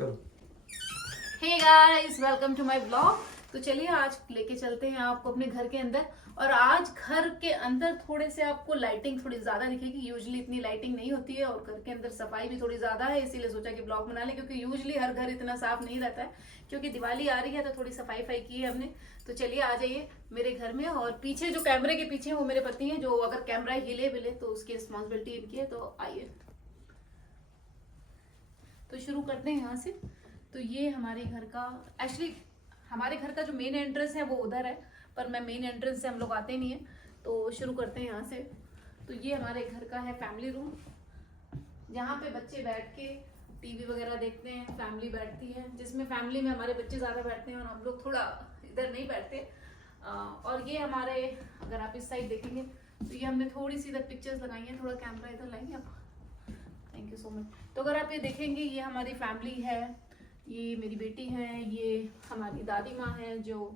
चलो। Hey guys, welcome to my blog. तो चलिए आज लेके चलते हैं आपको अपने घर के अंदर। और आज घर के अंदर थोड़े से आपको लाइटिंग थोड़ी ज्यादा दिखेगी। यूजुअली इतनी लाइटिंग नहीं होती है और घर के अंदर सफाई भी थोड़ी ज्यादा है, इसीलिए सोचा कि ब्लॉग बना ले, क्योंकि यूजुअली हर घर इतना साफ नहीं रहता है। क्योंकि दिवाली आ रही है तो थोड़ी सफाई की है हमने। तो चलिए आ जाइए मेरे घर में। और पीछे जो कैमरे के पीछे वो मेरे पति हैं, जो अगर कैमरा हिले विले तो उसकी रिस्पॉन्सिबिलिटी इनकी है। तो आइए, तो शुरू करते हैं यहाँ से। तो ये हमारे घर का, एक्चुअली हमारे घर का जो मेन एंट्रेंस है वो उधर है, पर मैं मेन एंट्रेंस से हम लोग आते नहीं है। तो शुरू करते हैं यहाँ से। तो ये हमारे घर का है फैमिली रूम, जहाँ पे बच्चे बैठ के टीवी वगैरह देखते हैं, फैमिली बैठती है, जिसमें फैमिली में हमारे बच्चे ज़्यादा बैठते हैं और हम लोग थोड़ा इधर नहीं बैठते। और ये हमारे, अगर आप इस साइड देखेंगे तो ये हमने थोड़ी सी इधर पिक्चर्स लगाई हैं। थोड़ा कैमरा इधर लाएंगे आप, थैंक यू सो मच। तो अगर आप ये देखेंगे, ये हमारी फैमिली है, ये मेरी बेटी है, ये हमारी दादी माँ है जो,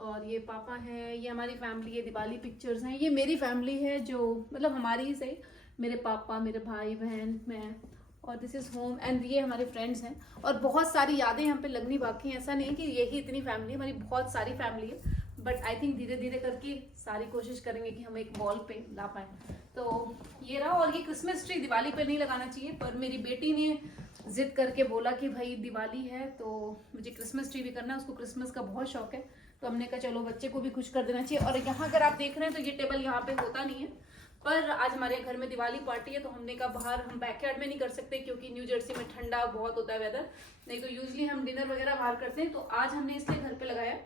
और ये पापा है, ये हमारी फैमिली, ये दिवाली पिक्चर्स हैं। ये मेरी फैमिली है जो मतलब हमारी ही सही, मेरे पापा, मेरे भाई बहन, मैं, और दिस इज होम। एंड ये हमारे फ्रेंड्स हैं और बहुत सारी यादें यहाँ पे लगनी बाकी हैं। ऐसा नहीं कि यही इतनी फैमिली है, हमारी बहुत सारी फैमिली है। बट आई थिंक धीरे धीरे करके सारी कोशिश करेंगे कि हम एक वॉल पे ला पाए। तो ये रहा। और ये क्रिसमस ट्री दिवाली पे नहीं लगाना चाहिए, पर मेरी बेटी ने जिद करके बोला कि भाई दिवाली है तो मुझे क्रिसमस ट्री भी करना है। उसको क्रिसमस का बहुत शौक है, तो हमने कहा चलो बच्चे को भी खुश कर देना चाहिए। और यहाँ अगर आप देख रहे हैं तो ये टेबल यहाँ पे होता नहीं है, पर आज हमारे घर में दिवाली पार्टी है तो हमने कहा बाहर, हम बैकयार्ड में नहीं कर सकते क्योंकि न्यू जर्सी में ठंडा बहुत होता है वेदर, नहीं तो यूजली हम डिनर वगैरह बाहर करते हैं। तो आज हमने इसलिए घर पे लगाया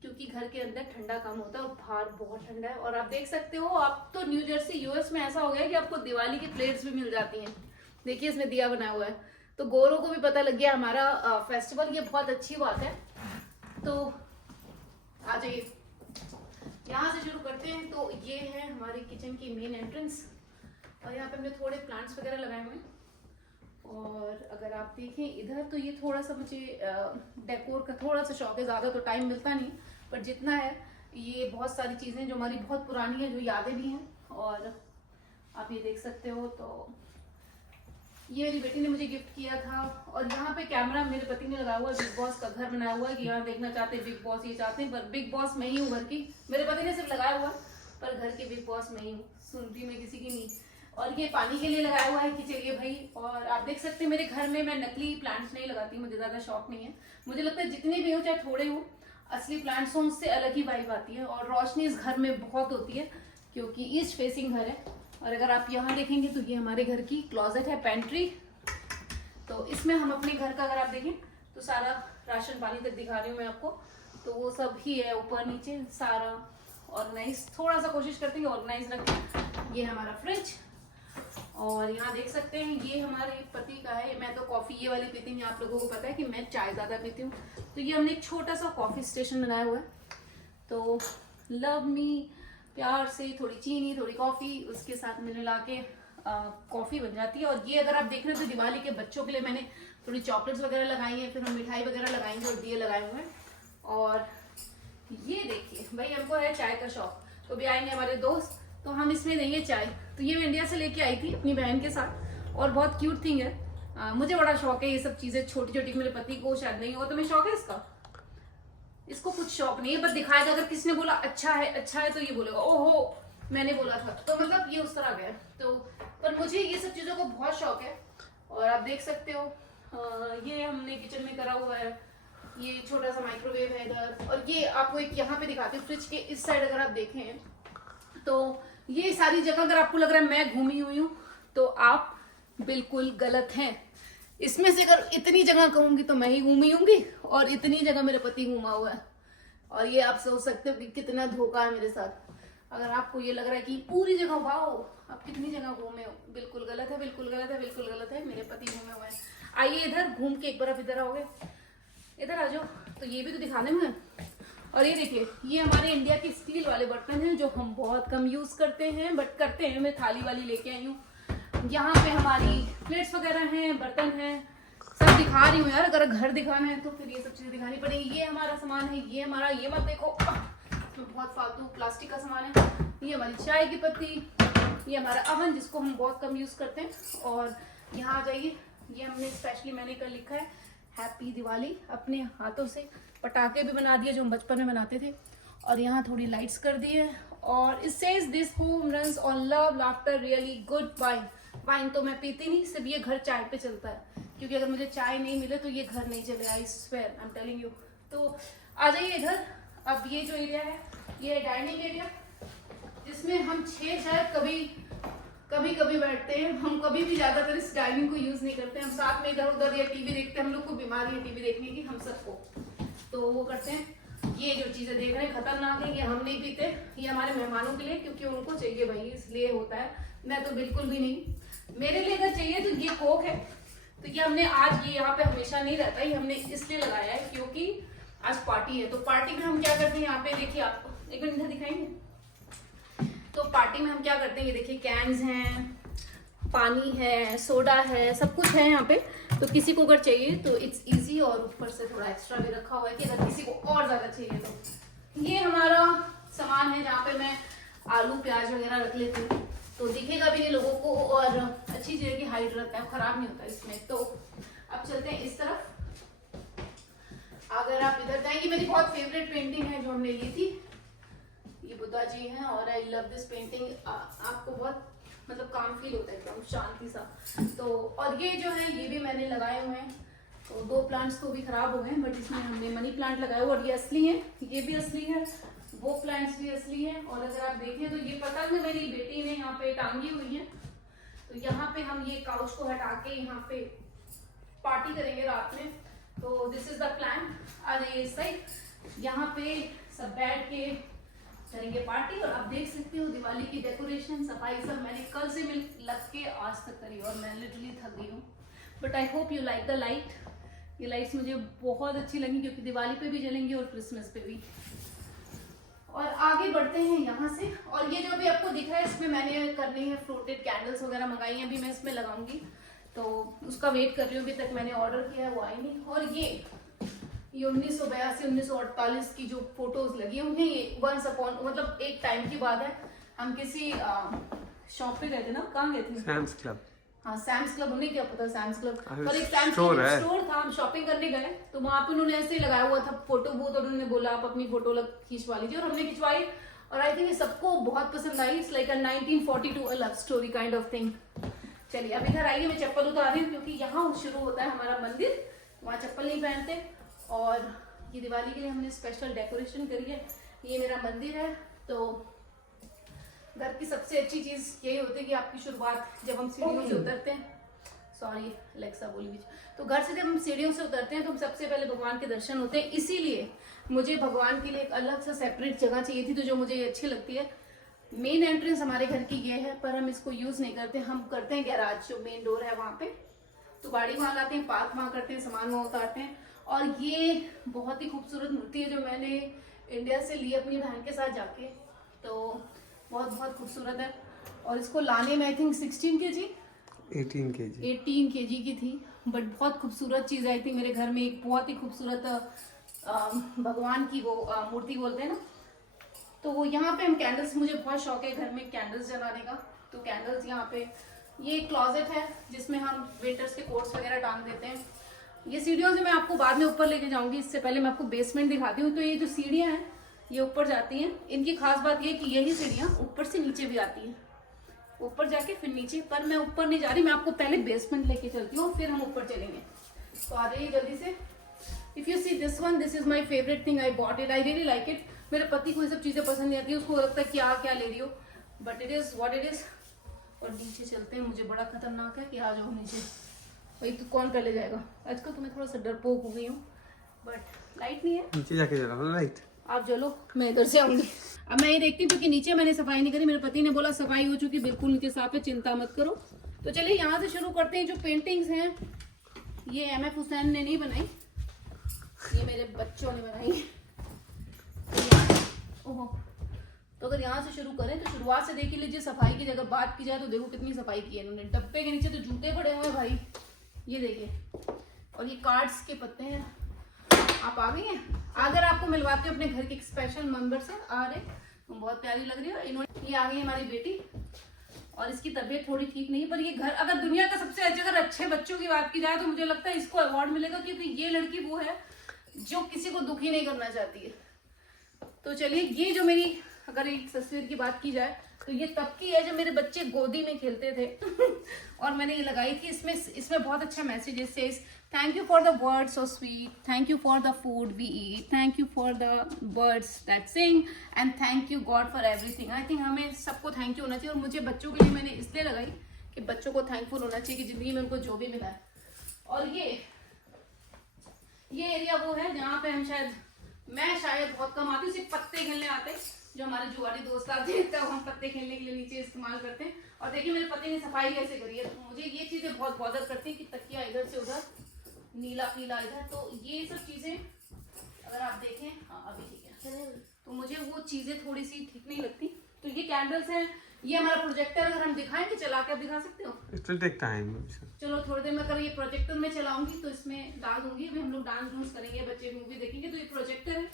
क्योंकि घर के अंदर ठंडा कम होता है और बाहर बहुत ठंडा है। और आप देख सकते हो, आप तो न्यू जर्सी यूएस में ऐसा हो गया है कि आपको दिवाली की प्लेट्स भी मिल जाती हैं। देखिए इसमें दिया बना हुआ है, तो गोरों को भी पता लग गया हमारा फेस्टिवल, ये बहुत अच्छी बात है। तो आ जाइए, यहाँ से शुरू करते हैं। तो ये है हमारी किचन की मेन एंट्रेंस, और यहाँ पे हमने थोड़े प्लांट्स वगैरह लगाए हुए हैं। और अगर आप देखें इधर, तो ये थोड़ा सा मुझे डेकोर का थोड़ा सा शौक है, ज़्यादा तो टाइम मिलता नहीं, पर जितना है ये बहुत सारी चीज़ें जो हमारी बहुत पुरानी है, जो यादें भी हैं। और आप ये देख सकते हो, तो ये मेरी बेटी ने मुझे गिफ्ट किया था। और यहाँ पे कैमरा मेरे पति ने लगाया हुआ है, बिग बॉस का घर बनाया हुआ है कि यहाँ देखना चाहते हैं बिग बॉस, ये चाहते हैं। पर बिग बॉस मैं ही हूँ घर की, मेरे पति ने सिर्फ लगाया हुआ, पर घर की बिग बॉस मैं ही हूँ, सुनती मैं किसी की नहीं। और ये पानी के लिए लगाया हुआ है कि चलिए भाई। और आप देख सकते हैं मेरे घर में मैं नकली प्लांट्स नहीं लगाती, मुझे ज्यादा शौक नहीं है। मुझे लगता है जितने भी हो, चाहे थोड़े हो, असली प्लांट्स हो उससे अलग ही वाइब आती है। और रोशनी इस घर में बहुत होती है क्योंकि ईस्ट फेसिंग घर है। और अगर आप यहाँ देखेंगे तो ये हमारे घर की क्लोजेट है, पेंट्री। तो इसमें हम अपने घर का, अगर आप देखें तो सारा राशन पानी तक दिखा रही हूँ मैं आपको, तो वो सब ही है ऊपर नीचे सारा ऑर्गेनाइज, थोड़ा सा कोशिश करते हैं ऑर्गेनाइज रखें। ये हमारा फ्रिज, और यहाँ देख सकते हैं ये हमारे पति का है। मैं तो कॉफी ये वाली पीती हूँ, आप लोगों को पता है कि मैं चाय ज्यादा पीती हूँ। तो ये हमने एक छोटा सा कॉफी स्टेशन बनाया हुआ है। तो लव मी, प्यार से थोड़ी चीनी थोड़ी कॉफी, उसके साथ मैंने ला के कॉफी बन जाती है। और ये अगर आप देख रहे हो तो दिवाली के बच्चों के लिए मैंने थोड़ी चॉकलेट्स वगैरह लगाई हैं, फिर हम मिठाई वगैरह लगाएंगे और दिए लगाए हुए हैं। और ये देखिए भाई, हमको है चाय का शौक, तो भी आएंगे हमारे दोस्त तो हम इसमें देंगे चाय। तो ये मैं इंडिया से लेके आई थी अपनी बहन के साथ, और बहुत क्यूट थिंग है। मुझे बड़ा शौक है ये सब चीजें छोटी छोटी, मेरे पति को शायद नहीं हो, तो मैं शौक है इसका, इसको कुछ शौक नहीं है, बस दिखाएगा। अगर किसी ने बोला अच्छा है तो ये बोलेगा ओहो मैंने बोला था, तो मतलब ये उस तरह गया। तो पर मुझे ये सब चीजों का बहुत शौक है। और आप देख सकते हो ये हमने किचन में करा हुआ है, ये छोटा सा माइक्रोवेव है इधर। और ये आपको एक यहाँ पे दिखाती हूँ, फ्रिज के इस साइड अगर आप देखें तो ये सारी जगह अगर आपको लग रहा है मैं घूमी हुई हूँ, तो आप बिल्कुल गलत हैं। इसमें से अगर इतनी जगह कहूंगी तो मैं ही घूमी होंगी, और इतनी जगह मेरे पति घूमा हुआ है। और ये आप सोच सकते हो कि कितना धोखा है मेरे साथ। अगर आपको ये लग रहा है कि पूरी जगह वाओ आप कितनी जगह घूमे हो, बिल्कुल गलत है, बिल्कुल गलत है, बिल्कुल गलत है। मेरे पति घूमे हुए हैं। आइए इधर घूम के एक बार आप इधर आओगे, इधर आ जाओ, तो ये भी तो दिखाने में है। और ये देखिए, ये हमारे इंडिया के स्टील वाले बर्तन हैं जो हम बहुत कम यूज करते हैं, बट करते हैं। मैं थाली वाली लेके आई हूँ। यहाँ पे हमारी प्लेट्स वगैरह हैं, बर्तन हैं, सब दिखा रही हूँ यार। अगर घर दिखाना है तो फिर ये सब चीजें दिखानी पड़ेगी। ये हमारा सामान है, ये हमारा, ये मत देखो तो बहुत फालतू प्लास्टिक का सामान है। ये हमारी चाय की पत्ती, ये हमारा अवन जिसको हम बहुत कम यूज करते हैं। और यहाँ आ जाइए, ये हमने स्पेशली मैंने कल लिखा है हैप्पी दिवाली, अपने हाथों से पटाखे भी बना दिए जो हम बचपन में बनाते थे, और यहाँ थोड़ी लाइट्स कर दी है। और it says this home runs on love laughter really good wine. Wine तो मैं पीती नहीं, सिर्फ ये घर चाय पे चलता है, क्योंकि अगर मुझे चाय नहीं मिले तो ये घर नहीं चले, I swear, I am telling you. तो आ जाइए इधर। अब ये जो एरिया है ये डाइनिंग एरिया, जिसमें हम 6 शायद कभी बैठते हैं। हम कभी भी ज्यादातर इस डाइनिंग को यूज नहीं करते, हम साथ में इधर उधर या टीवी देखते हैं। हम लोग को बीमारी है टीवी देखने की, हम सबको, तो वो करते हैं। ये जो चीजें देख रहे हैं खतरनाक है, ये हम नहीं पीते, ये हमारे मेहमानों के लिए, क्योंकि उनको चाहिए भाई, इसलिए होता है। मैं तो बिल्कुल भी नहीं, मेरे लिए अगर चाहिए तो ये कोक है। तो ये हमने आज, ये यहाँ पे हमेशा नहीं रहता, ये हमने इसलिए लगाया है क्योंकि आज पार्टी है। तो पार्टी में हम क्या करते हैं, यहाँ पे देखिए, आपको एक मिनट इधर दिखाएंगे। तो पार्टी में हम क्या करते हैं, ये देखिए कैन्स हैं, पानी है, सोडा है, सब कुछ है यहाँ पे। तो किसी को अगर चाहिए तो इट्स इजी, और ऊपर से थोड़ा एक्स्ट्रा भी रखा हुआ है कि अगर किसी को और ज्यादा चाहिए तो। ये हमारा सामान है जहाँ पे मैं आलू प्याज वगैरह रख लेती हूँ, तो दिखेगा भी नहीं लोगों को, और अच्छी चीज की हाइट रहता है, खराब नहीं होता इसमें। तो अब चलते हैं इस तरफ। अगर आप इधर जाएंगे, मेरी बहुत फेवरेट पेंटिंग है जो हमने ली थी, ये बुद्धा जी हैं, और आई लव दिस पेंटिंग। आपको बहुत मतलब काम फील होता है, एकदम शांति सा। तो और ये जो है ये भी मैंने लगाए हुए हैं। तो 2 प्लांट्स तो भी खराब हो गए, बट इसमें हमने मनी प्लांट लगाए हुए, और ये असली है, ये भी असली है, वो प्लांट्स भी असली है। और अगर आप देखें तो ये पतंग मेरी बेटी ने यहाँ पे टांगी हुई है। तो यहाँ पे हम ये काउच को हटा के यहाँ पे पार्टी करेंगे रात में। तो दिस इज द प्लान। आ जाइए इस साइड, यहाँ पे सब बैठ के करेंगे पार्टी। और आप देख सकते हो दिवाली की डेकोरेशन, सफाई सब मैंने कल से लग के आज तक करी, और मैं लिटरली थक गई हूँ। But I hope you like the light. ये लाइट्स मुझे बहुत अच्छी लगी, क्योंकि दिवाली पे भी जलेंगी और क्रिसमस पे भी। और आगे बढ़ते हैं यहाँ से। और ये जो भी आपको दिख रहा है, इसमें मैंने करनी है फ्लोटेड कैंडल्स वगैरह मंगाई हैं, अभी मैं इसमें लगाऊंगी, तो उसका वेट कर रही हूँ। अभी तक मैंने ऑर्डर किया है, वो आई नहीं। और ये 1982 1948 की जो फोटोज लगी हुई हैं, ये वंस अपॉन, मतलब एक टाइम की बात है। हम किसी शॉप पे गए थे ना, कहाँ गए थे? Sam's Club. हाँ, सैम्स क्लब, उन्हें क्या पता सैम्स क्लब, पर एक सैम्स स्टोर था, हम शॉपिंग करने गए, तो वहां पे उन्होंने ऐसे ही लगाया हुआ था फोटो बूथ, और उन्होंने बोला आप अपनी फोटो खींचवा लीजिए, और हमने खिंचवाई। और आई थिंक ये सबको बहुत पसंद आई। It's like a 1942 love story kind of thing. चलिए अब इधर आइए, मैं चप्पल उतार रही हूँ, क्योंकि यहाँ शुरू होता है हमारा मंदिर, वहाँ चप्पल नहीं पहनते। और ये दिवाली के लिए हमने स्पेशल डेकोरेशन करी है। ये मेरा मंदिर है। तो घर की सबसे अच्छी चीज यही होती है कि आपकी शुरुआत जब हम सीढ़ियों से उतरते हैं, सॉरी अलेक्सा बोली बीच, तो घर से जब हम सीढ़ियों से उतरते हैं तो हम सबसे पहले भगवान के दर्शन होते हैं। इसीलिए मुझे भगवान के लिए एक अलग सा सेपरेट जगह चाहिए थी, तो जो मुझे अच्छी लगती है। मेन एंट्रेंस हमारे घर की ये है, पर हम इसको यूज नहीं करते, हम करते हैं गैराज, जो मेन डोर है वहाँ पे, तो गाड़ी वहाँ लाते हैं, पार्क वहाँ करते हैं, सामान वहाँ उतारते हैं। और ये बहुत ही खूबसूरत मूर्ति है जो मैंने इंडिया से ली अपनी बहन के साथ जाके, तो बहुत बहुत खूबसूरत है। और इसको लाने में आई थिंक 18 केजी की थी, बट बहुत खूबसूरत चीज़ आई थी मेरे घर में। एक बहुत ही खूबसूरत भगवान की वो मूर्ति बोलते हैं ना, तो वो यहाँ पे हम कैंडल्स, मुझे बहुत शौक है घर में कैंडल्स जलाने का, तो कैंडल्स यहाँ पे। ये क्लॉजेट है जिसमें हम विंटर्स के कोट्स वगैरह टांग देते हैं। ये सीढ़ियों से मैं आपको बाद में ऊपर लेके जाऊंगी, इससे पहले मैं आपको बेसमेंट दिखाती हूँ। तो ये जो सीढ़ियाँ हैं ये ऊपर जाती हैं। इनकी खास बात ये कि यही सीढ़ियाँ ऊपर से नीचे भी आती हैं, ऊपर जाके फिर नीचे। पर मैं ऊपर नहीं जा रही, मैं आपको पहले बेसमेंट लेके चलती हूँ, फिर हम ऊपर चलेंगे। तो आ जाइए जल्दी से। If you see this one, this is my favourite thing, I bought it, I really like it. मेरे पति को ये सब चीजें पसंद नहीं आती, उसको लगता है क्या क्या ले रही हो, but it is what it is. और नीचे चलते हैं, मुझे बड़ा खतरनाक है कि आ जाओ नीचे, भाई तो कौन कर ले जाएगा। आजकल तो मैं थोड़ा सा डरपोक हो गई हूँ, बट लाइट नहीं है, नीचे जाके जला ना लाइट। आप चलो, मैं इधर से आऊंगी। अब मैं ये देखती हूँ क्योंकि नीचे मैंने सफाई नहीं करी, मेरे पति ने बोला सफाई हो चुकी, बिल्कुल नीचे साफ है, चिंता मत करो। तो चलिए यहाँ से शुरू करते हैं। जो पेंटिंग्स हैं ये MF हुसैन ने नहीं बनाई, ये मेरे बच्चों ने बनाई। ओहो, तो अगर यहाँ से शुरू करें तो शुरुआत से देख ही लीजिए। सफाई की जगह बात की जाए तो देखो कितनी सफाई की है इन्होंने। डब्बे के नीचे तो जूते पड़े हुए हैं भाई, ये देखिए। और ये कार्ड्स के पत्ते हैं। आप आ गई हैं, अगर आपको मिलवाते हो अपने घर के एक स्पेशल मेंबर से, आ रहे तुम बहुत प्यारी लग रही हो। इन्होंने, ये आ गई हमारी बेटी, और इसकी तबीयत थोड़ी ठीक नहीं है, पर ये घर अगर दुनिया का सबसे अगर अच्छे बच्चों की बात की जाए तो मुझे लगता है इसको अवार्ड मिलेगा, क्योंकि ये लड़की वो है जो किसी को दुखी नहीं करना चाहती है। तो चलिए, ये जो मेरी अगर एक तस्वीर की बात की जाए तो ये तब की है जब मेरे बच्चे गोदी में खेलते थे और मैंने ये लगाई थी। इसमें बहुत अच्छा मैसेज है, says thank you for the words so sweet, thank you for the food we eat, thank you for the birds that sing and thank you God for everything. I think हमें सबको thank you होना चाहिए, और मुझे बच्चों के लिए मैंने इसलिए लगाई कि बच्चों को थैंकफुल होना चाहिए कि जिंदगी में उनको जो भी मिला है। और ये एरिया वो है जहाँ पे मैं शायद बहुत कम आती हूँ, सिर्फ पत्ते खेलने आते हैं, जो हमारे जुआरी दोस्त आते हैं तब हम पत्ते खेलने के लिए नीचे इस्तेमाल करते हैं। और देखिए मेरे पति ने सफाई कैसे करी है, तो मुझे ये चीजें बहुत बॉदर करती हैं कि तकिया इधर से उधर, नीला पीला इधर, तो ये सब चीजें अगर आप देखें, हाँ अभी ठीक है, तो मुझे वो चीजें थोड़ी सी ठीक नहीं लगती। तो ये कैंडल्स हैं, ये हमारा प्रोजेक्टर, अगर हम दिखाएंगे चला के आप दिखा सकते हो? It will take time. चलो थोड़ी देर में अगर ये प्रोजेक्टर में चलाऊंगी तो इसमें डाल दूंगी। अभी हम लोग डांस करेंगे, बच्चे मूवी देखेंगे, तो ये प्रोजेक्टर है,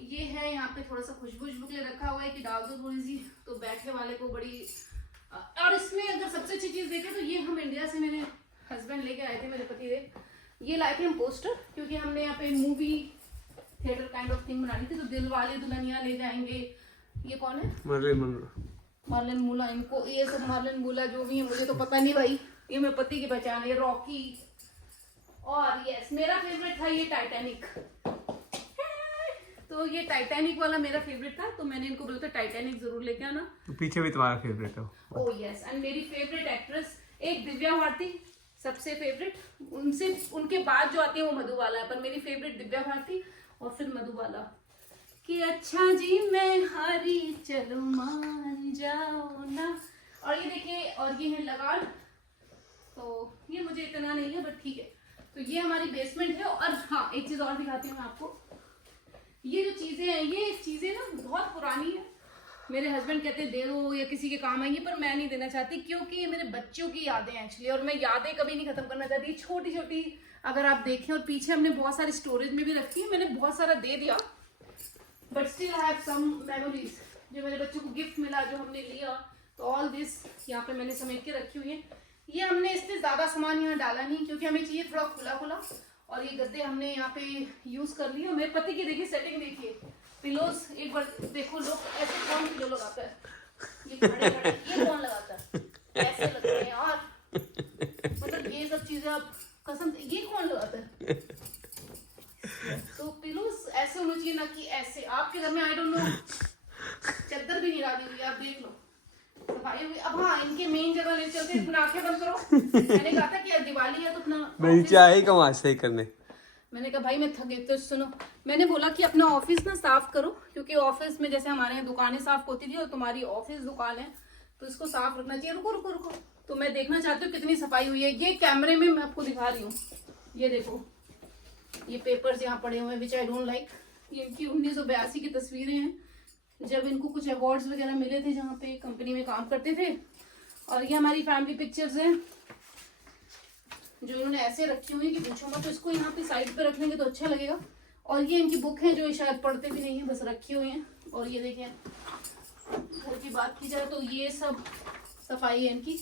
ये है यहाँ पे थोड़ा सा खुशबू के लिए रखा हुआ है कि डाल दो थोड़ी सी, तो बैठने वाले को बड़ी। और इसमें अगर सबसे अच्छी चीज देखें तो ये हम इंडिया से मेरे हस्बैंड लेके आए थे, मेरे पति देव, ये लाए थे हम पोस्टर, क्योंकि हमने यहाँ पे movie theatre kind of thing बनानी थी। तो दिल वाले दुल्हनिया ले जाएंगे, ये कौन है? मार्लिन मूला, इनको ये सब मार्लिन मूला जो भी है मुझे तो पता नहीं भाई, ये मेरे पति की पहचान है, रॉकी। और यस, मेरा फेवरेट था ये टाइटैनिक, तो ये टाइटैनिक वाला मेरा फेवरेट था, तो मैंने इनको बोला था टाइटैनिक जरूर लेके आना। तो पीछे भी तुम्हारा फेवरेट है? ओह यस, एंड मेरी फेवरेट एक्ट्रेस एक दिव्या भारती, सबसे फेवरेट, उनके बाद जो आती है वो मधुबाला है, पर मेरी फेवरेट दिव्या भारती और फिर मधुबाला। कि अच्छा जी मैं हारी चलो मान जाओ ना। और ये देखिए, और ये है लगाड़, तो ये मुझे इतना नहीं है बट ठीक है। तो ये हमारी बेसमेंट है। और हाँ, एक चीज और दिखाती हूँ मैं आपको, ये जो चीजें हैं, ये चीजें ना बहुत पुरानी है, मेरे हस्बैंड कहते हैं दे दो या किसी के काम आएंगे, पर मैं नहीं देना चाहती, क्योंकि ये मेरे बच्चों की यादें हैं एक्चुअली, और मैं यादें कभी नहीं खत्म करना चाहती। छोटी छोटी अगर आप देखें, और पीछे हमने बहुत सारी स्टोरेज में भी रखी है, मैंने बहुत सारा दे दिया, but still I have some memories जो मेरे बच्चों को गिफ्ट मिला, जो हमने लिया, तो ऑल दिस यहाँ पे मैंने समेट के रखी हुई है। ये हमने इससे ज्यादा सामान यहाँ डाला नहीं, क्योंकि हमें चाहिए थोड़ा खुला खुला। और ये गद्दे हमने यहाँ पे यूज कर लिए। मेरे पति की देखिए सेटिंग, देखिए पिलोज, एक बार देखो, लोग ऐसे कौन पिलो लगाता है, ये खड़े खड़े, ये कौन लगाता है, ऐसे लगते हैं यार, मतलब ये सब चीजें आप कसम, ये कौन लगाता है? तो पिलोज ऐसे होना चाहिए, ना कि ऐसे। आपके घर में आई डोंट नो, चादर भी नहीं डाली हुई, आप देख लो सफाई हुई। अब हाँ, इनके मेन जगह ले चलते, अपना आंखें बंद करो। मैंने कहा था कि यार दिवाली है तो अपना नहीं चाहे कमा सही करने, मैंने कहा भाई मैं थक गई, तो सुनो, मैंने बोला कि अपना ऑफिस ना साफ करो, क्योंकि ऑफिस में जैसे हमारे यहाँ दुकानें साफ होती थी और तुम्हारी ऑफिस दुकान है, तो इसको साफ रखना चाहिए। रुको रुको रुको, तो मैं देखना चाहती हूँ कितनी सफाई हुई है। ये कैमरे में मैं आपको दिखा रही हूँ, ये देखो, ये पेपर्स यहाँ पड़े हुए हैं विच आई डोंट लाइक। ये इनकी 1982 की तस्वीरें हैं, जब इनको कुछ अवार्ड्स वगैरह मिले थे जहाँ पे कंपनी में काम करते थे। और ये हमारी फैमिली पिक्चर्स हैं, जो इन्होंने ऐसे रखी हुई है कि पूछो मत। तो इसको यहाँ पे साइड पे रख लेंगे तो अच्छा लगेगा। और ये इनकी बुक है जो शायद पढ़ते भी नहीं है, बस रखी हुई है। और ये देखिए, घर की बात की जाए तो ये सब सफाई है इनकी,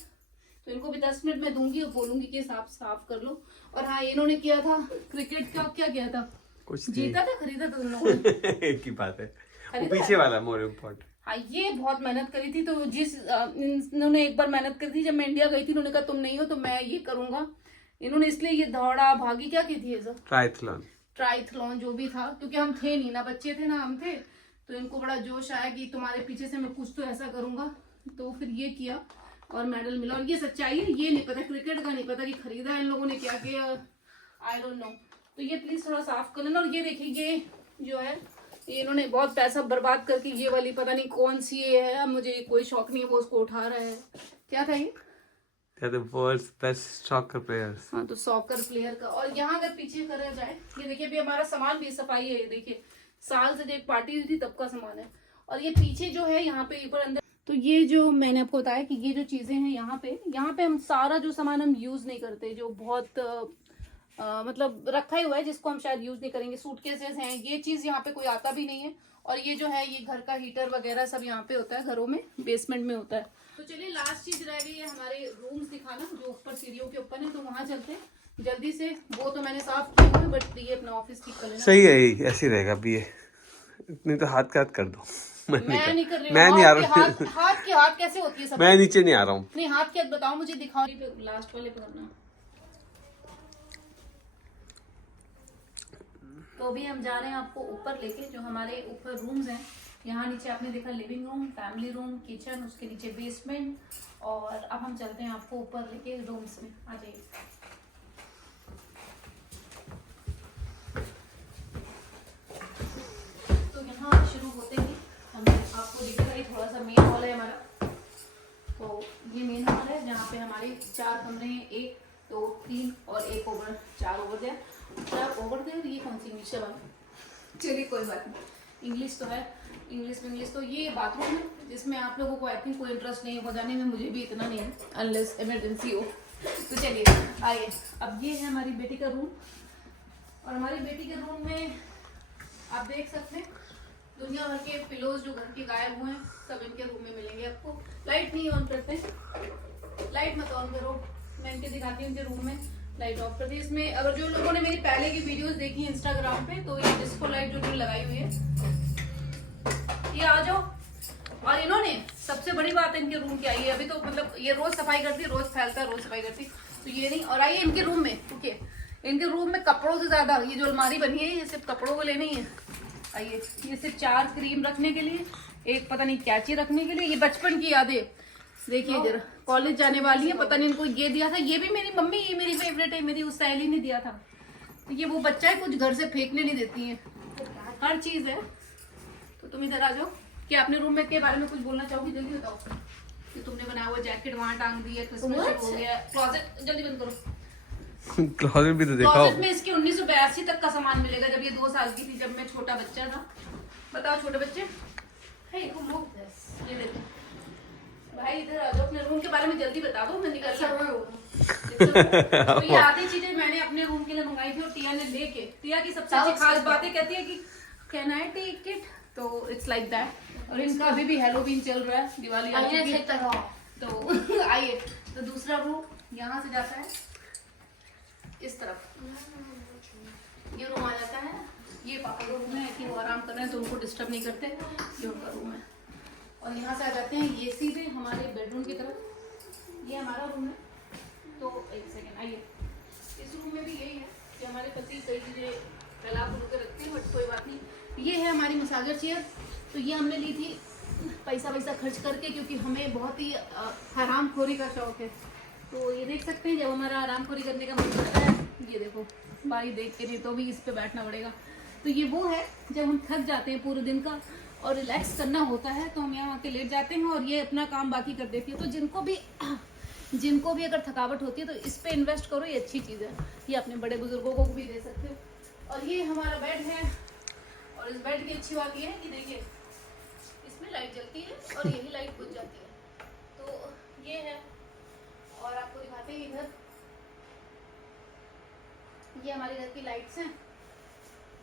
तो इनको भी 10 मिनट में दूंगी और बोलूंगी कि साफ कर लो। और हाँ, इन्होंने किया था क्रिकेट का, क्या किया था, कुछ जीता था, खरीदा था तुम लोगों ने? एक ही बात है, वो पीछे वाला मोर इम्पोर्टेंट। हाँ, ये बहुत मेहनत करी थी। तो इन्होंने एक बार मेहनत करी थी जब मैं इंडिया गई थी, उन्होंने कहा तुम नहीं हो तो मैं ये करूंगा। इन्होंने इसलिए ये दौड़ा भागी, क्या की थी ये सब, ट्राइथलॉन जो भी था, क्योंकि हम थे नहीं ना, बच्चे थे ना हम थे, तो इनको बड़ा जोश आया कि तुम्हारे पीछे से मैं कुछ तो ऐसा करूंगा। तो फिर ये किया और मेडल मिला। और ये सच्चाई है, ये नहीं पता, क्रिकेट का नहीं पता कि खरीदा इन लोगों ने क्या किया, आई डोंट नो। तो ये प्लीज थोड़ा साफ कर लेना। और ये देखिए, ये जो है, ये इन्होंने बहुत पैसा बर्बाद करके ये वाली पता नहीं कौन सी ये है, मुझे कोई शौक नहीं है, वो उसको उठा रहा है। क्या था ये? World's best soccer players. हाँ, तो सॉकर प्लेयर का। और यहाँ अगर पीछे करा जाए, ये देखिए अभी हमारा सामान भी सफाई है, ये देखिए साल से एक पार्टी हुई थी तब का सामान है। और ये पीछे जो है यहाँ पे ऊपर अंदर, तो ये जो मैंने आपको बताया कि ये जो चीजें हैं यहाँ पे हम सारा जो सामान हम यूज नहीं करते, जो बहुत मतलब रखा ही हुआ है, जिसको हम शायद यूज नहीं करेंगे। सूटकेसेस हैं, ये चीज यहाँ पे कोई आता भी नहीं है। और ये जो है, ये घर का हीटर वगैरह सब यहाँ पे होता है, घरों में बेसमेंट में होता है। तो चलिए लास्ट चीज रह गई है हमारे रूम्स दिखाना, जो ऊपर सीढ़ियों के ऊपर है, तो वहां चलते हैं जल्दी से। वो तो मैंने साफ किया हुआ है, बट ये अपना ऑफिस ठीक कर लेना। सही है, ये ऐसे ही रहेगा अभी। ये नहीं तो हाथ का हाथ कर दो। मैं नहीं कर रही हूँ। मैं नहीं आ हाथ रहा। की हाथ की हाथ कैसे होती है सब? मैं नीचे नहीं आ रहा हूँ। नहीं, हाथ की हाथ बताओ मुझे, दिखाओ। लास्ट वाले पे करना। तो अभी हम जा रहे हैं आपको ऊपर लेके, जो हमारे ऊपर रूम्स हैं। यहाँ नीचे आपने देखा living room, family room, kitchen, उसके नीचे बेसमेंट, और अब हम चलते हैं आपको ऊपर लेके रूम्स में। आ जाइए। तो यहाँ शुरू होते ही हम आपको दिखेगा, ये थोड़ा सा मेन हॉल है हमारा। तो ये मेन हॉल है जहाँ पे हमारे 4 कमरे हैं, 1 2 3 और एक over, 4 over there. 4 over there, ये कौन सी इंग्लिश है भाई? चलिए कोई बात नहीं, इंग्लिश तो है, इंग्लिश तो ये बाथरूम है, जिसमें आप लोगों को आई थिंक कोई इंटरेस्ट नहीं होगा जाने में, मुझे भी इतना नहीं है, अनलेस इमरजेंसी हो। तो चलिए आइए। अब ये है हमारी बेटी का रूम, और हमारी बेटी के रूम में आप देख सकते हैं दुनिया भर के पिलोज जो घर के गायब हुए हैं, सब इनके रूम में मिलेंगे आपको। लाइट नहीं ऑन करते, लाइट मत ऑन करो, मैं इनके दिखाती हूँ इनके रूम में लाइट ऑफ कर दी। इसमें अगर जो लोगों ने मेरी पहले की वीडियोस देखी इंस्टाग्राम पे, तो ये डिस्को लाइट जो मैंने लगाई हुई है, ये आ जाओ। और इन्होंने सबसे बड़ी बात है इनके रूम की आई है, अभी तो मतलब ये रोज सफाई करती, रोज फैलता, रोज सफाई करती, तो ये नहीं। और आइए इनके रूम में, ओके, इनके रूम में कपड़ों से ज्यादा ये जो अलमारी बनी है, ये सिर्फ कपड़ों को लेने ही है। आइए, ये सिर्फ 4 क्रीम रखने के लिए, एक पता नहीं क्या चीज रखने के लिए, ये बचपन की यादें। देखिए जरा, कॉलेज जाने वाली है, पता नहीं इनको ये दिया था, ये भी मेरी मम्मी, ये मेरी फेवरेट है, मेरी उस सहेली ने दिया था। तो ये वो बच्चा है, कुछ घर से फेंकने नहीं देती है, हर चीज है। तो तुम इधर आ जाओ। क्या अपने रूम में के बारे में कुछ बोलना चाहोगी? जल्दी बताओ। कि तुमने बनाया हुआ जैकेट वहां टांग दी है, क्रिसमस हो गया, क्लोजेट जल्दी बंद करो। क्लोजेट भी तो देखो। क्लोजेट में इसके 1982 तक का सामान मिलेगा, जब ये 2 साल की थी, जब मैं छोटा बच्चा था। बताओ छोटे बच्चे, ये देखो भाई, इधर आ जाओ। अपने रूम के बारे में जल्दी बता दो, मैं निकल सकता हूँ। तो ये आधी चीजें मैंने अपने रूम के लिए मंगाई थी, और टिया ने लेके, टिया की सबसे अच्छी खास बात है, कहती है कि कैन आई टेक इट, तो इट्स लाइक दैट। और इनका अभी भी हैलोवीन चल रहा है, दिवाली आ चुकी है। तो आइए, तो दूसरा रूम यहाँ से जाता है इस तरफ, ये रूम आ जाता है। ये पापा का रूम है कि वो आराम कर रहे हैं, तो उनको डिस्टर्ब नहीं करते, ये उनका रूम है। और यहाँ से आ जाते हैं ये सीधे हमारे बेडरूम की तरफ, ये हमारा रूम है। तो एक सेकेंड, आइए। इस रूम में भी यही है कि हमारे पति कई चीज़ें फैला फूल के रखते हैं, बट कोई बात नहीं। ये है हमारी मसाजर चेयर, तो ये हमने ली थी पैसा खर्च करके, क्योंकि हमें बहुत ही हराम खोरी का शौक है। तो ये देख सकते हैं, जब हमारा आराम खोरी करने का मन करता है, ये देखो बारी देख के, नहीं तो भी इस पे बैठना पड़ेगा। तो ये वो है जब हम थक जाते हैं पूरे दिन का और रिलैक्स करना होता है, तो हम यहाँ आके लेट जाते हैं, और ये अपना काम बाकी कर देती है। तो जिनको भी अगर थकावट होती है, तो इस पे इन्वेस्ट करो, ये अच्छी चीज़ है। ये अपने बड़े बुजुर्गों को भी दे सकते हो। और ये हमारा बेड है, और इस बेड की अच्छी बात ये है कि देखिए, इसमें लाइट जलती है और यही लाइट बुझ जाती है। तो ये है, और आपको दिखाते हैं इधर, ये हमारे घर की लाइट्स हैं,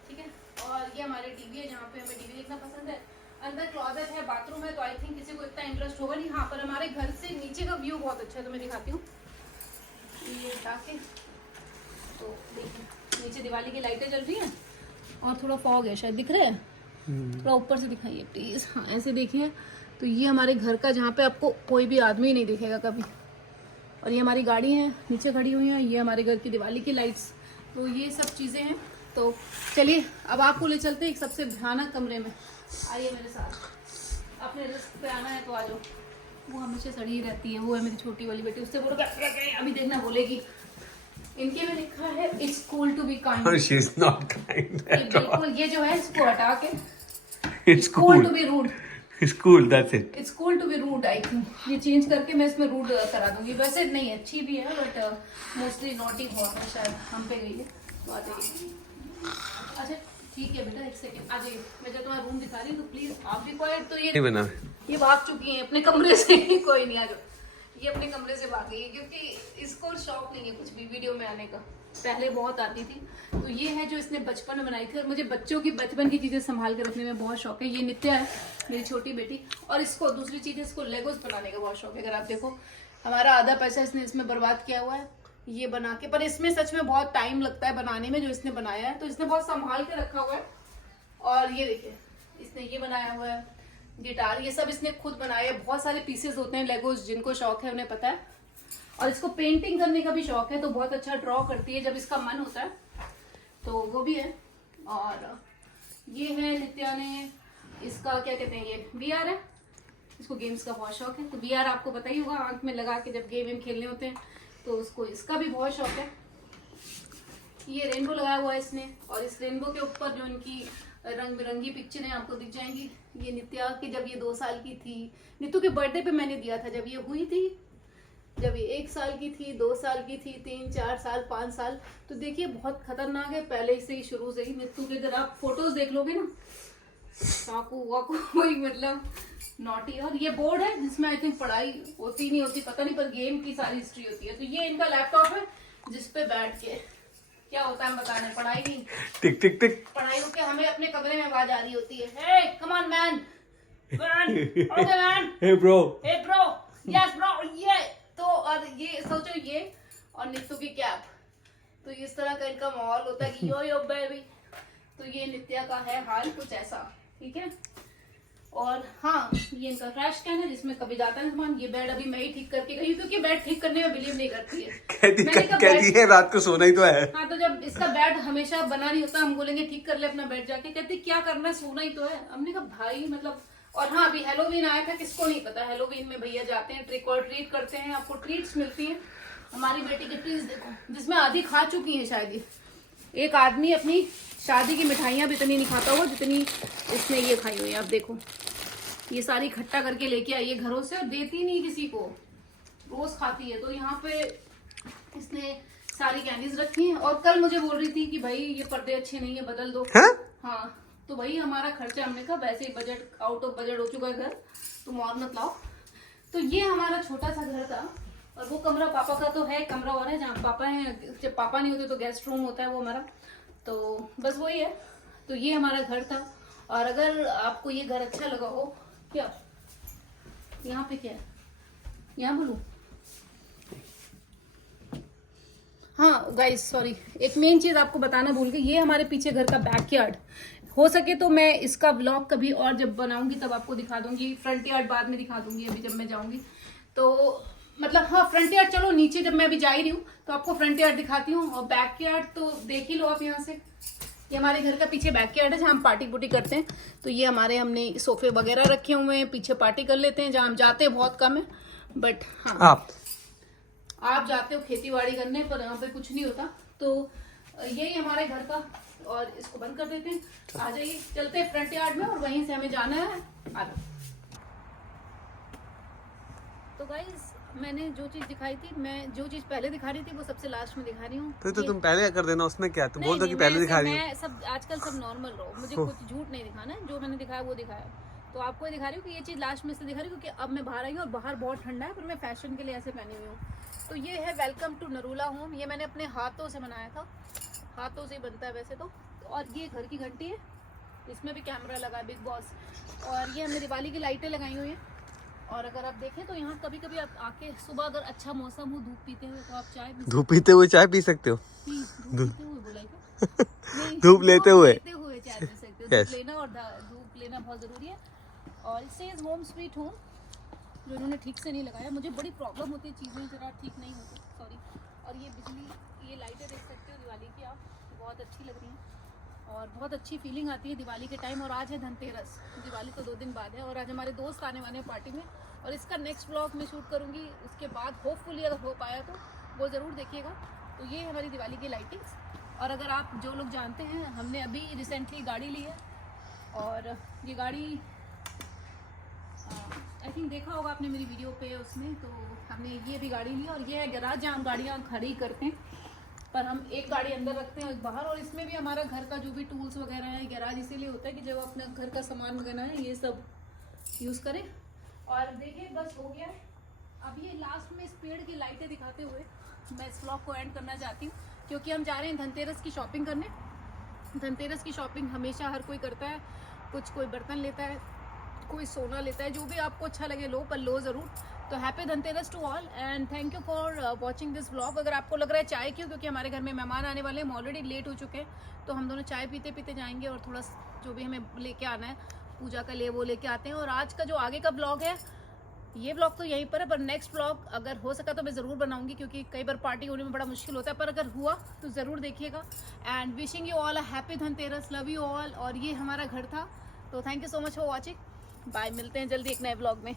ठीक है। और ये हमारे टीवी है, जहाँ पे हमें टीवी देखना पसंद है। अंदर क्लोजेट है, बाथरूम है, तो आई थिंक किसी को इतना इंटरेस्ट होगा नहीं। हाँ, पर हमारे घर से नीचे का व्यू बहुत अच्छा है, तो मैं दिखाती हूँ। ये ताकि, तो देखिए नीचे दिवाली की लाइटें जल रही हैं, और थोड़ा फॉग है, शायद दिख रहा है, थोड़ा ऊपर से दिखाइए प्लीज। हाँ, ऐसे देखिए। तो ये हमारे घर का, जहाँ पे आपको कोई भी आदमी नहीं दिखेगा कभी। और ये हमारी गाड़ी है, नीचे खड़ी हुई है। ये हमारे घर की दिवाली की लाइट्स, तो ये सब चीज़ें हैं। तो चलिए अब आपको ले चलते हैं एक सबसे भयानक कमरे में। आइए मेरे साथ, अपने रिस्क पे आना है तो आ जाओ। वो हमेशा सड़ी ही रहती है, वो है मेरी छोटी वाली बेटी, उससे बोलो क्या अभी देखना बोलेगी। इनके में लिखा है it's cool to be kind, she is not kind. बिल्कुल, ये जो है इसको हटा के it's cool to be rude, it's cool, that's it. It's cool to be rude. I think ये चेंज करके मैं इसमें रूड करा दूंगी। वैसे नहीं, अच्छी भी है, बट मोस्टली नॉटी बहुत है, शायद हम पे गई है। तो आ जाइए। अच्छा ठीक है बेटा, एक सेकेंड आ जाइए। मैं जब तुम्हारा रूम दिखा रही हूँ, तो प्लीज आप भी क्वाइट। तो ये नहीं बना, ये भाग चुकी हैं अपने कमरे से। कोई नहीं, आ जाओ। ये अपने कमरे से भाग गई है क्योंकि इसको शौक नहीं है कुछ भी वीडियो में आने का, पहले बहुत आती थी। तो ये है जो इसने बचपन में बनाई थी, और मुझे बच्चों की बचपन की चीजें संभाल के रखने में बहुत शौक है। ये नित्या है मेरी छोटी बेटी, और इसको दूसरी चीज, इसको लेगोस बनाने का बहुत शौक है। अगर आप देखो हमारा आधा पैसा इसने इसमें बर्बाद किया हुआ है ये बना के, पर इसमें सच में बहुत टाइम लगता है बनाने में जो इसने बनाया है, तो इसने बहुत संभाल के रखा हुआ है। और ये देखिए इसने ये बनाया हुआ है गिटार, ये सब इसने खुद बनाया है। बहुत सारे पीसेस होते हैं लेगोस, जिनको शौक है उन्हें पता है। और इसको पेंटिंग करने का भी शौक है, तो बहुत अच्छा ड्रॉ करती है जब इसका मन होता है, तो वो भी है। और ये है नित्या ने, इसका क्या कहते हैं, ये VR है, इसको गेम्स का बहुत शौक है। तो VR आपको पता ही होगा, आंख में लगा के जब गेम खेलने होते हैं, तो उसको इसका भी बहुत शौक है। ये रेनबो लगाया हुआ है इसने, और इस रेनबो के ऊपर जो इनकी रंग बिरंगी पिक्चरें आपको दिख जाएंगी। ये नित्या की जब ये 2 साल की थी, नीतू के बर्थडे पे मैंने दिया था, जब ये हुई थी, जब ये 1 साल की थी, 2 साल की थी, 3, 4 साल, 5 साल। तो देखिए बहुत खतरनाक है पहले से ही, शुरू से ही। नीतू के अगर आप फोटोज देख लोगे ना, चाकू वाकू वही मतलब नॉटी। और ये बोर्ड है जिसमें आई थिंक पढ़ाई होती नहीं होती पता नहीं, पर गेम की सारी हिस्ट्री होती है। तो ये इनका लैपटॉप है जिसपे बैठ के क्या होता है बताने, पढ़ाई नहीं, टिक टिक टिक पढ़ाई होके हमें अपने कमरे में आवाज आ रही होती है, hey come on man, okay man, hey bro, yes bro, ये तो। और ये सोचो, ये और नित्तू की कैप, तो इस तरह का इनका माहौल होता है कि यो यो बेबी। तो ये नित्या का है हाल कुछ ऐसा, ठीक है। और हाँ, ये इनका ट्रैश कैन है जिसमें कभी जाता है सामान। ये बेड अभी मैं ही ठीक करके गई, क्योंकि बेड ठीक करने में बिलीव नहीं करती है। कहती है रात को सोना ही तो है। हाँ, तो जब इसका बेड हमेशा बना नहीं होता, हम बोलेंगे ठीक कर ले अपना बेड जाके, कहती क्या करना है, सोना ही तो है। हमने कहा भाई मतलब। और हाँ, अभी हेलोवीन आया था, किसको नहीं पता, हेलोवीन में भैया जाते हैं, ट्रिक और ट्रीट करते हैं, आपको ट्रीट्स मिलती हैं। हमारी बेटी की ट्रीट्स देखो, जिसमें आधी खा चुकी है शायद ये। एक आदमी अपनी शादी की मिठाइयां भी इतनी नहीं खाता हुआ जितनी इसने ये खाई हुई है। आप देखो, ये सारी इकट्ठा करके लेके आई है घरों से, और देती नहीं किसी को, रोज खाती है। तो यहाँ पे इसने सारी कैंडीज रखी हैं। और कल मुझे बोल रही थी कि भाई ये पर्दे अच्छे नहीं है, बदल दो। हाँ, तो भाई हमारा खर्चा, हमने कहा वैसे ही बजट आउट ऑफ बजट हो चुका है घर, तुम और मत लाओ। तो ये हमारा छोटा सा घर था, और वो कमरा पापा का तो है, कमरा और है जहाँ पापा हैं। जब पापा नहीं होते तो गेस्ट रूम होता है वो हमारा, तो बस वही है। तो ये हमारा घर था। और अगर आपको ये घर अच्छा लगा हो, क्या यहाँ पे क्या है, यहाँ बोलूं, हाँ गाइस सॉरी, एक मेन चीज आपको बताना भूल गई, ये हमारे पीछे घर का बैकयार्ड। हो सके तो मैं इसका ब्लॉग कभी और जब बनाऊंगी तब आपको दिखा दूंगी, फ्रंट यार्ड बाद में दिखा दूंगी। अभी जब मैं जाऊंगी तो मतलब हाँ, फ्रंट यार्ड चलो नीचे जब मैं अभी जा ही रही हूँ तो आपको फ्रंट यार्ड दिखाती हूँ, और बैक यार्ड तो देख ही लो आप यहाँ से। ये हमारे घर का पीछे बैक यार्ड है जहाँ हम पार्टी पुटी करते हैं। तो ये हमारे, हमने सोफे वगैरह रखे हुए हैं, पीछे पार्टी कर लेते हैं, जहाँ हम जाते हैं बहुत कम है। बट हाँ, आप जाते हो खेती बाड़ी करने, पर यहाँ पे कुछ नहीं होता। तो यही हमारे घर का, और इसको बंद कर देते हैं। आ जाइए, चलते हैं फ्रंट यार्ड में, और वहीं से हमें जाना है। आ जाओ। तो गाइस, मैंने जो चीज दिखाई थी, मैं जो चीज पहले दिखा रही थी वो सबसे लास्ट में दिखा रही हूँ। तो तुम पहले कर देना, उसमें क्या, तुम बोल दो कि पहले दिखा रही हूँ। मैं सब आजकल सब नॉर्मल रहो, मुझे कुछ झूठ नहीं दिखाना है, जो मैंने दिखाया वो दिखाया। तो आपको ये दिखा रही हूँ कि ये चीज लास्ट में से दिखा रही हूँ, क्योंकि अब मैं बाहर आई हूँ और बाहर बहुत ठंडा है, पर मैं फैशन के लिए ऐसे पहनी हुई हूँ। तो ये है वेलकम टू नरूला होम। ये मैंने अपने हाथों से बनाया था, हाथों से बनता है वैसे तो। और ये घर की घंटी है, इसमें भी कैमरा लगा है, बिग बॉस। और ये हमने दिवाली की लाइटें लगाई हुई हैं। और अगर आप देखें तो यहाँ कभी कभी आप आके सुबह अगर अच्छा मौसम हो, धूप पीते हुए, तो आप चाय धूप पीते हुए चाय पी सकते हो। धूप लेते हुए चाय पी सकते हो। Yes. धूप लेना और धूप लेना बहुत जरूरी है। और इससे होम स्वीट होम जो इन्होंने ठीक से नहीं लगाया, मुझे बड़ी प्रॉब्लम होती है चीज़ें जरा ठीक नहीं होती, सॉरी। और ये बिजली, ये लाइटें देख सकते हो दिवाली की आप, बहुत अच्छी लग रही हैं और बहुत अच्छी फीलिंग आती है दिवाली के टाइम। और आज है धनतेरस, दिवाली तो 2 दिन बाद है, और आज हमारे दोस्त आने वाले हैं पार्टी में, और इसका नेक्स्ट ब्लॉग मैं शूट करूँगी उसके बाद, होपफुली अगर हो पाया तो वो ज़रूर देखिएगा। तो ये हमारी दिवाली की लाइटिंग्स। और अगर आप जो लोग जानते हैं, हमने अभी रिसेंटली गाड़ी ली है, और ये गाड़ी आई थिंक देखा होगा आपने मेरी वीडियो पे उसमें, तो हमने ये भी गाड़ी ली। और ये है गैराज जहाँ हम गाड़ियाँ खड़ी करते हैं, पर हम एक गाड़ी अंदर रखते हैं एक बाहर। और इसमें भी हमारा घर का जो भी टूल्स वगैरह है, गैराज इसीलिए होता है कि जब अपना घर का सामान वगैरह है ये सब यूज़ करें। और देखिए बस हो गया, अब ये लास्ट में इस पेड़ की लाइटें दिखाते हुए मैं इस व्लॉग को एंड करना चाहती हूँ, क्योंकि हम जा रहे हैं धनतेरस की शॉपिंग करने। धनतेरस की शॉपिंग हमेशा हर कोई करता है, कोई बर्तन लेता है, कोई सोना लेता है, जो भी आपको अच्छा लगे लो, पर लो ज़रूर। तो happy Dhanteras to all and thank you for watching this vlog. अगर आपको लग रहा है चाय क्यों, क्योंकि हमारे घर में मेहमान आने वाले हैं, हम ऑलरेडी लेट हो चुके हैं, तो हम दोनों चाय पीते पीते जाएंगे और थोड़ा जो भी हमें लेके आना है पूजा का लिए वो लेके आते हैं। और आज का जो आगे का ब्लॉग है, ये ब्लॉग तो यहीं पर है, पर नेक्स्ट ब्लॉग अगर हो सका तो मैं ज़रूर बनाऊंगी, क्योंकि कई बार पार्टी होने में बड़ा मुश्किल होता है, पर अगर हुआ तो ज़रूर देखिएगा। And wishing you all a happy Dhanteras, love you all. और ये हमारा घर था, तो thank you so much for watching. Bye, मिलते हैं जल्दी एक नए ब्लॉग में।